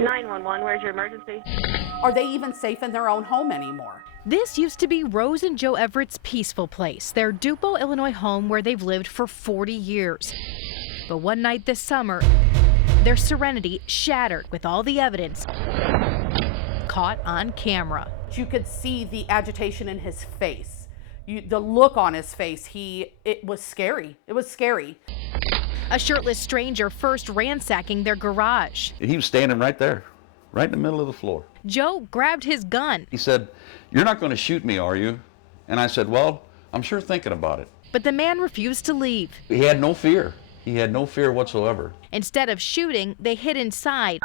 911, where's your emergency? Are they even safe in their own home anymore? This used to be Rose and Joe Everett's peaceful place, their Dupo, Illinois home where they've lived for 40 years. But one night this summer, their serenity shattered with all the evidence caught on camera. You could see the agitation in his face, the look on his face. It was scary. It was scary. A shirtless stranger first ransacking their garage. He was standing right there, right in the middle of the floor. Joe grabbed his gun. He said, "You're not going to shoot me, are you?" And I said, "Well, I'm sure thinking about it." But the man refused to leave. He had no fear. He had no fear whatsoever. Instead of shooting, they hid inside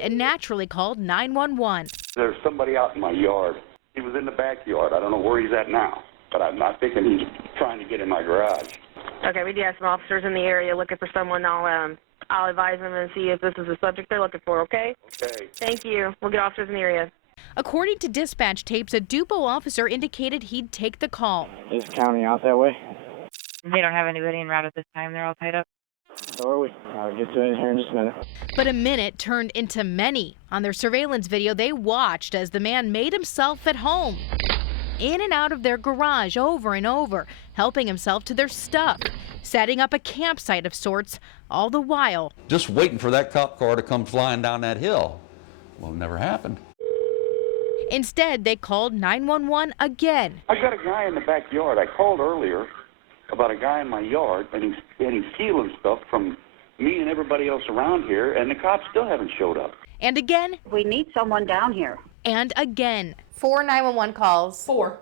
and naturally called 911. There's somebody out in my yard. He was in the backyard. I don't know where he's at now, but I'm not thinking he's trying to get in my garage. Okay, we do have some officers in the area looking for someone. I'll advise them and see if this is the subject they're looking for, okay? Okay. Thank you. We'll get officers in the area. According to dispatch tapes, a Dupo officer indicated he'd take the call. Is the county out that way? They don't have anybody en route at this time. They're all tied up. So are we. I'll get to it here in just a minute. But a minute turned into many. On their surveillance video, they watched as the man made himself at home. In and out of their garage over and over, helping himself to their stuff, setting up a campsite of sorts, all the while Just waiting for that cop car to come flying down that hill. Well, it never happened. Instead, they called 911 again. I got a guy in the backyard. I called earlier about a guy in my yard, and he's stealing stuff from me and everybody else around here, and the cops still haven't showed up. And again. We need someone down here. And again. 4 911 calls. 4.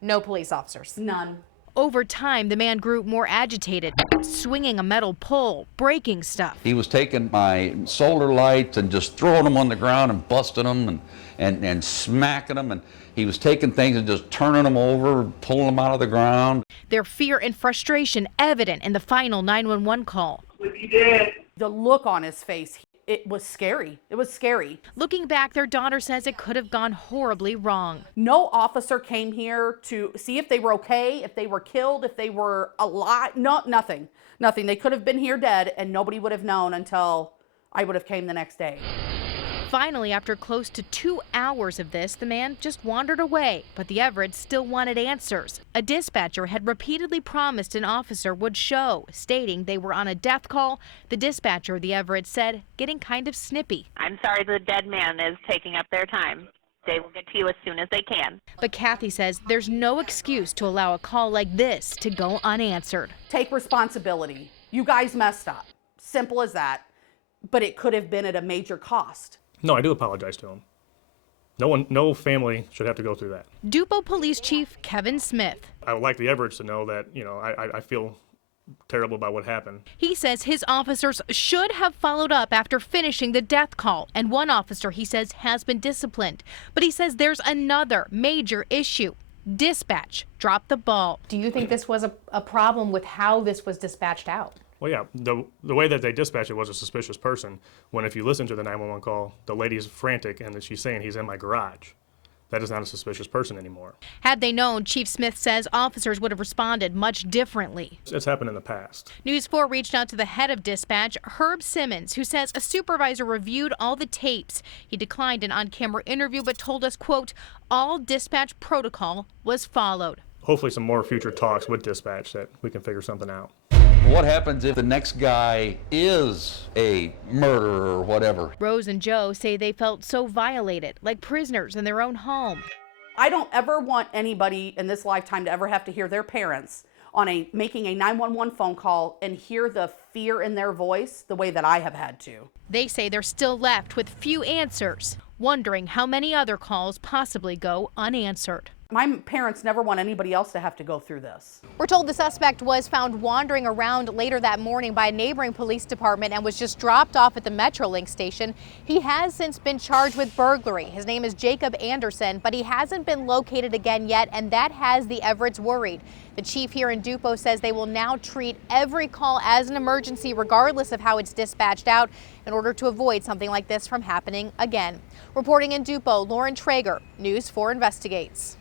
No police officers. None. Over time, the man grew more agitated, swinging a metal pole, breaking stuff. He was taking my solar lights and just throwing them on the ground and busting them and smacking them. And he was taking things and just turning them over, pulling them out of the ground. Their fear and frustration evident in the final 911 call. The look on his face, it was scary. It was scary. Looking back, their daughter says it could have gone horribly wrong. No officer came here to see if they were okay, if they were killed, if they were alive. No, nothing. Nothing. They could have been here dead and nobody would have known until I would have came the next day. Finally, after close to 2 hours of this, the man just wandered away, but the Everetts still wanted answers. A dispatcher had repeatedly promised an officer would show, stating they were on a death call. The dispatcher, the Everetts said, getting kind of snippy. I'm sorry the dead man is taking up their time. They will get to you as soon as they can. But Kathy says there's no excuse to allow a call like this to go unanswered. Take responsibility. You guys messed up. Simple as that. But it could have been at a major cost. No, I do apologize to him. No family should have to go through that. Dupo Police Chief Kevin Smith. I would like the Everetts to know that, I feel terrible about what happened. He says his officers should have followed up after finishing the death call, and one officer, he says, has been disciplined. But he says there's another major issue. Dispatch dropped the ball. Do you think this was a problem with how this was dispatched out? Well, yeah, the way that they dispatched it was a suspicious person, when if you listen to the 911 call, the lady is frantic and she's saying he's in my garage. That is not a suspicious person anymore. Had they known, Chief Smith says officers would have responded much differently. It's happened in the past. News 4 reached out to the head of dispatch, Herb Simmons, who says a supervisor reviewed all the tapes. He declined an on-camera interview but told us, quote, all dispatch protocol was followed. Hopefully some more future talks with dispatch that we can figure something out. What happens if the next guy is a murderer or whatever? Rose and Joe say they felt so violated, like prisoners in their own home. I don't ever want anybody in this lifetime to ever have to hear their parents on making a 911 phone call and hear the fear in their voice the way that I have had to. They say they're still left with few answers, wondering how many other calls possibly go unanswered. My parents never want anybody else to have to go through this. We're told the suspect was found wandering around later that morning by a neighboring police department and was just dropped off at the Metrolink station. He has since been charged with burglary. His name is Jacob Anderson, but he hasn't been located again yet, and that has the Everetts worried. The chief here in Dupo says they will now treat every call as an emergency regardless of how it's dispatched out in order to avoid something like this from happening again. Reporting in Dupo, Lauren Traeger, News 4 Investigates.